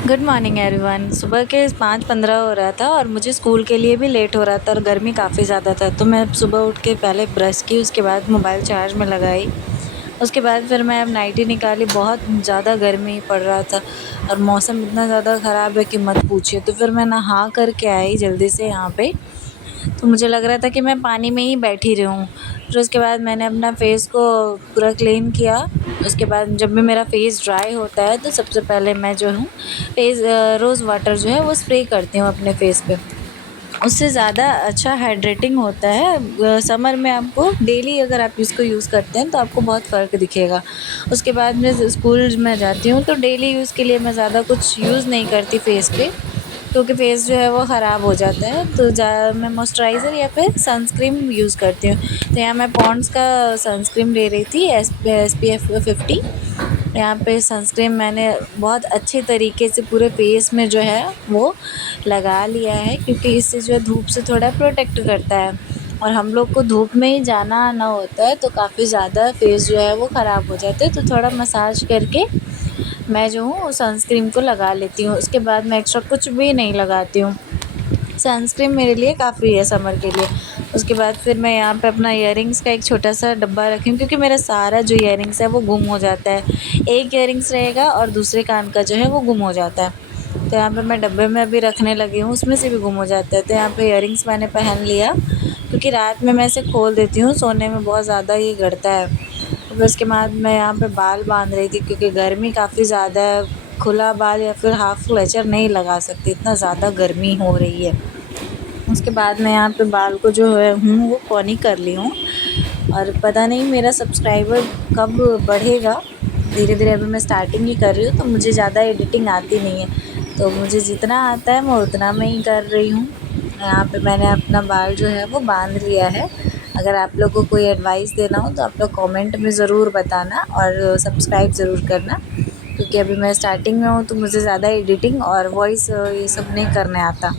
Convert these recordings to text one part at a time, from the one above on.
Good morning everyone. सुबह के 5:15 हो रहा था और मुझे स्कूल के लिए भी लेट हो रहा था और गर्मी काफ़ी ज़्यादा था। तो मैं सुबह उठ के पहले ब्रश की, उसके बाद मोबाइल चार्ज में लगाई। उसके बाद फिर मैं अब नाइटी निकाली। बहुत ज़्यादा गर्मी पड़ रहा था और मौसम इतना ज़्यादा ख़राब है कि मत पूछिए। तो फिर मैं नहा कर के आई जल्दी से यहाँ पे। तो मुझे लग रहा था कि मैं पानी में ही बैठी रहूँ। फिर उसके बाद मैंने अपना फ़ेस को पूरा क्लीन किया। उसके बाद जब भी मेरा फ़ेस ड्राई होता है तो सबसे पहले मैं जो हूँ रोज़ वाटर जो है वो स्प्रे करती हूँ अपने फ़ेस पे। उससे ज़्यादा अच्छा हाइड्रेटिंग होता है। समर में आपको डेली अगर आप इसको यूज़ करते हैं तो आपको बहुत फ़र्क दिखेगा। उसके बाद मैं स्कूल में जाती हूँ तो डेली यूज़ के लिए मैं ज़्यादा कुछ यूज़ नहीं करती फ़ेस पे, क्योंकि फ़ेस जो है वो ख़राब हो जाता है। तो मैं मॉइस्चराइज़र या फिर सनस्क्रीन यूज़ करती हूँ। तो यहाँ मैं पॉन्ड्स का सनस्क्रीन ले रही थी, SPF 50। यहाँ पे सनस्क्रीन मैंने बहुत अच्छे तरीके से पूरे फेस में जो है वो लगा लिया है, क्योंकि इससे जो है धूप से थोड़ा प्रोटेक्ट करता है। और हम लोग को धूप में ही जाना आना होता है तो काफ़ी ज़्यादा फेस जो है वो ख़राब हो जाता है। तो थोड़ा मसाज करके मैं जो हूँ सनस्क्रीन को लगा लेती हूँ। उसके बाद मैं एक्स्ट्रा कुछ भी नहीं लगाती हूँ। सनस्क्रीन मेरे लिए काफ़ी है समर के लिए। उसके बाद फिर मैं यहाँ पे अपना इयररिंग्स का एक छोटा-सा डब्बा रखी हूँ, क्योंकि मेरा सारा जो इयररिंग्स है वो गुम हो जाता है। एक इयररिंग्स रहेगा और दूसरे कान का जो है वो गुम हो जाता है। तो यहाँ पे मैं डब्बे में अभी रखने लगी हूँ, उसमें से भी गुम हो जाता है। तो यहाँ पे इयररिंग्स मैंने पहन लिया, क्योंकि रात में मैं इसे खोल देती हूँ, सोने में बहुत ज़्यादा ये गड़ता है। फिर उसके बाद मैं यहाँ पे बाल बाँध रही थी, क्योंकि गर्मी काफ़ी ज़्यादा है। खुला बाल या फिर हाफ क्लेचर नहीं लगा सकती, इतना ज़्यादा गर्मी हो रही है। उसके बाद मैं यहाँ पे बाल को जो है वो पॉनी कर ली हूँ। और पता नहीं मेरा सब्सक्राइबर कब बढ़ेगा। धीरे-धीरे अभी मैं स्टार्टिंग ही कर रही हूँ तो मुझे ज़्यादा एडिटिंग आती नहीं है। तो मुझे जितना आता है मैं उतना मैं ही कर रही हूँ। यहाँ पे मैंने अपना बाल जो है वो बाँध लिया है। अगर आप लोग को कोई एडवाइस देना हो तो आप लोग कमेंट में ज़रूर बताना और सब्सक्राइब ज़रूर करना, क्योंकि अभी मैं स्टार्टिंग में हूँ तो मुझे ज़्यादा एडिटिंग और वॉइस ये सब नहीं करने आता।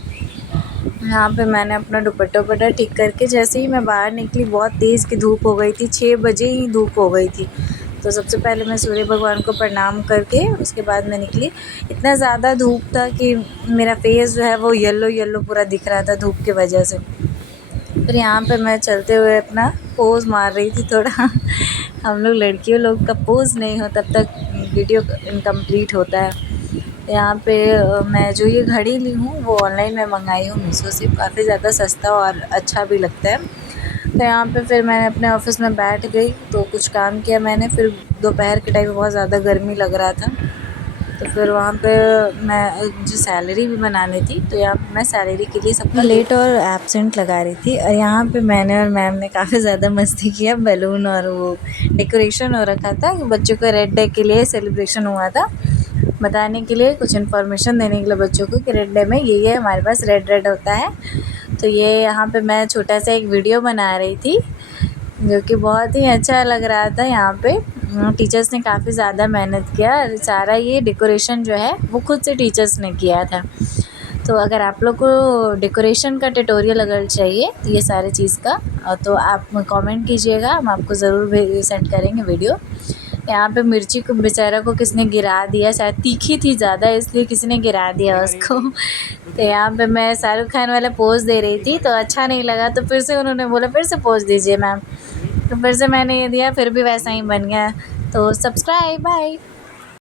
यहाँ पे मैंने अपना दुपट्टा-वुपट्टा ठीक करके जैसे ही मैं बाहर निकली, बहुत तेज़ की धूप हो गई थी, 6 बजे ही धूप हो गई थी। तो सबसे पहले मैं सूर्य भगवान को प्रणाम करके उसके बाद मैं निकली। इतना ज़्यादा धूप था कि मेरा फेस जो है वो येलो-येलो पूरा दिख रहा था धूप की वजह से। फिर यहाँ पे मैं चलते हुए अपना पोज़ मार रही थी थोड़ा। हम लोग लड़कियों लोग का पोज़ नहीं हो तब तक वीडियो इनकम्प्लीट होता है। यहाँ पे मैं जो ये घड़ी ली हूँ वो ऑनलाइन में मंगाई हूँ मीशो से। काफ़ी ज़्यादा सस्ता और अच्छा भी लगता है। तो यहाँ पे फिर मैंने अपने ऑफ़िस में बैठ गई तो कुछ काम किया मैंने। फिर दोपहर के टाइम बहुत ज़्यादा गर्मी लग रहा था, तो फिर वहाँ पे मैं मुझे सैलरी भी बनानी थी, तो यहाँ पे मैं सैलरी के लिए सबका लेट और एब्सेंट लगा रही थी। और यहाँ पे मैंने और मैम ने काफ़ी ज़्यादा मस्ती किया। बैलून और वो डेकोरेशन हो रखा था, बच्चों का रेड डे के लिए सेलिब्रेशन हुआ था, बताने के लिए, कुछ इन्फॉर्मेशन देने के लिए बच्चों को कि रेड डे में ये हमारे पास रेड रेड होता है। तो ये यहाँ पे मैं छोटा सा एक वीडियो बना रही थी, जो कि बहुत ही अच्छा लग रहा था। यहाँ पे टीचर्स ने काफ़ी ज़्यादा मेहनत किया। सारा ये डेकोरेशन जो है वो खुद से टीचर्स ने किया था। तो अगर आप लोग को डेकोरेशन का ट्यूटोरियल अगर चाहिए तो ये सारे चीज़ का, तो आप कमेंट कीजिएगा, हम आपको ज़रूर सेंड करेंगे वीडियो। यहाँ पे मिर्ची को बेचारा को किसने गिरा दिया, शायद तीखी थी ज़्यादा इसलिए किसी ने गिरा दिया उसको। तो यहाँ पे मैं शाहरुख खान वाला पोज़ दे रही थी तो अच्छा नहीं लगा, तो फिर से उन्होंने बोला फिर से पोज़ दीजिए मैम। तो फिर से मैंने ये दिया, फिर भी वैसा ही बन गया। तो सब्सक्राइब, बाय।